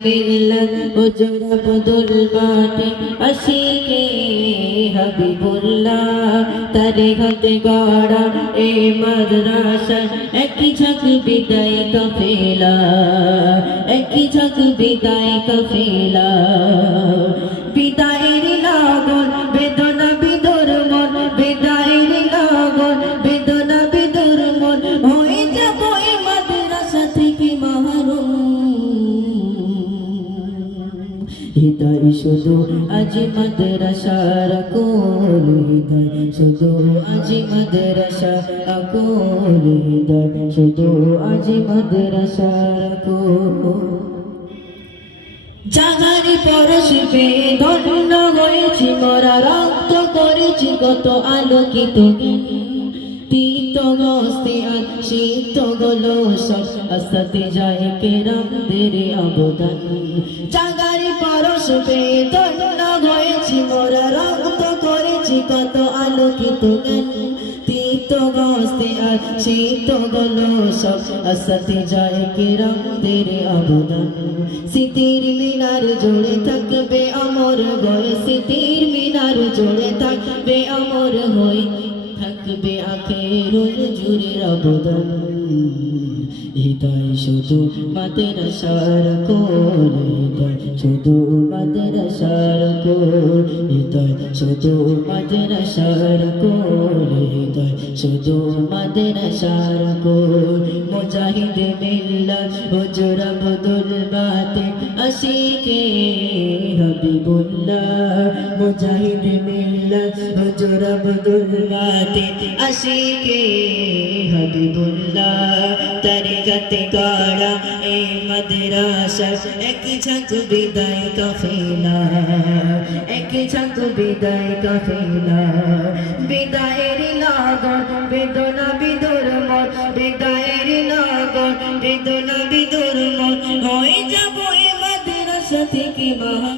মিল্লাত হুজুরা বদল মাঠে আশিকে হাবিবুল্লাহ তারে হাতে গড়া এ মাদ্রাসা একই ঝাঁক বিদায় কাফেলা একই ঝাঁক বিদায় কাফেলা বিদায়ের লাগন বেদনা বিদুর মন বিদায়ের লাগন বেদনা বিদুর মন হয়ে যাব এই মাদ্রাসা থেকে মাহরুম হৃদয় শুধু আজ মাদ্রাসার কোল হৃদয় শুধু আজ মাদ্রাসা কোল হৃদয় শুধু আজ মাদ্রাসার কোল জাগারি পরশে ধন্য হয়েছি মোরা রক্ত করেছি কত আলোকিত তীর্থ গস্তে আর শীত গলো সব আস্তে যায় কেরামদের অবদান জাগারি পরশে ধন্য হয়েছি মোরা রক্ত করেছি কত আলোকিত তীর্থ গস্তে আর শীত গলো সব আস্তে যায় কেরামদের অবদান স্মৃতির মিনার জুড়ে থাকবে অমর গয়ে স্মৃতির মিনার জুড়ে থাকবে অমর হয়ে থাকবে আখেরুল জুড়ে অবদান হৃদয় শুধু মাদ্রাসার কোল হৃদয় শুধু মাদ্রাসার কোল হৃদয় শুধু মাদ্রাসার কোল হৃদয় শুধু মাদ্রাসার কোল মুজাহিদ মিল্লাত হুজুর আব্দুল বাতিন আশিকে হাবিবুল্লাহ মুজাহিদ মিল্লাত হুজুর আব্দুল বাতিন আশিকে হাবিবুল্লাহ তারে গাতে গড়া এই মাদ্রাসা এক ঝাঁক বিদায় কাফেলা এক ঝাঁক বিদায় কাফেলা বিদায়ের লাগন বেদনা বিদুর মন বিদায়ের লাগন বেদনা বিদুর মন হয়ে যাব এই মাদ্রাসা থেকে